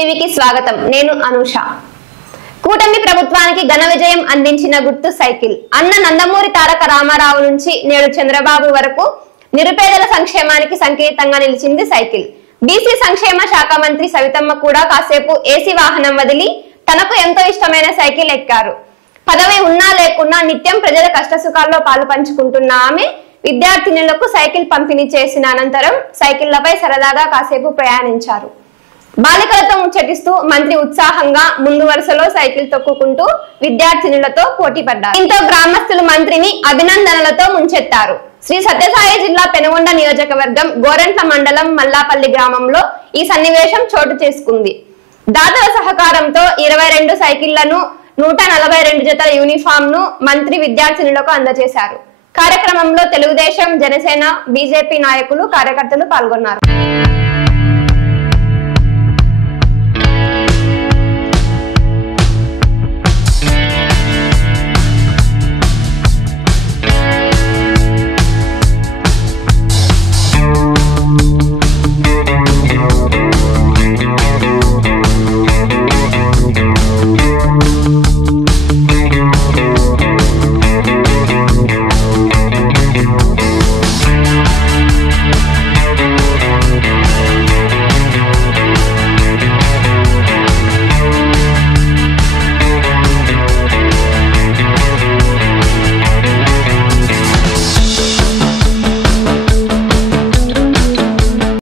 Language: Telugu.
టీవీకి స్వాగతం. నేను అనూష. కూటమి ప్రభుత్వానికి ఘన విజయం అందించిన గుర్తు సైకిల్. అన్న నందమూరి తారక రామారావు నుంచి నేడు చంద్రబాబు వరకు నిరుపేదల సంక్షేమానికి సంకేతంగా నిలిచింది సైకిల్. బీసీ సంక్షేమ శాఖ మంత్రి సవితమ్మ కూడా కాసేపు ఏసీ వాహనం వదిలి తనకు ఎంతో ఇష్టమైన సైకిల్ ఎక్కారు. పదవి ఉన్నా లేకున్నా నిత్యం ప్రజల కష్టసుఖాల్లో పాలు పంచుకుంటున్న ఆమె విద్యార్థినులకు సైకిల్ పంపిణీ చేసిన అనంతరం సైకిళ్లపై సరదాగా కాసేపు ప్రయాణించారు. బాలికలతో ముచ్చటిస్తూ మంత్రి ఉత్సాహంగా ముందు వరుసలో సైకిల్ తొక్కుకుంటూ విద్యార్థినులతో పోటీ పడ్డారు. దీంతో గ్రామస్తులు మంత్రిని అభినందనలతో ముంచెత్తారు. శ్రీ సత్యసాయి జిల్లా పెనుగొండ నియోజకవర్గం గోరంట్ల మండలం మల్లాపల్లి గ్రామంలో ఈ సన్నివేశం చోటు చేసుకుంది. దాతల సహకారంతో 22 సైకిళ్లను 142 జతల యూనిఫామ్ ను మంత్రి విద్యార్థినులకు అందజేశారు. కార్యక్రమంలో తెలుగుదేశం, జనసేన, బీజేపీ నాయకులు, కార్యకర్తలు పాల్గొన్నారు.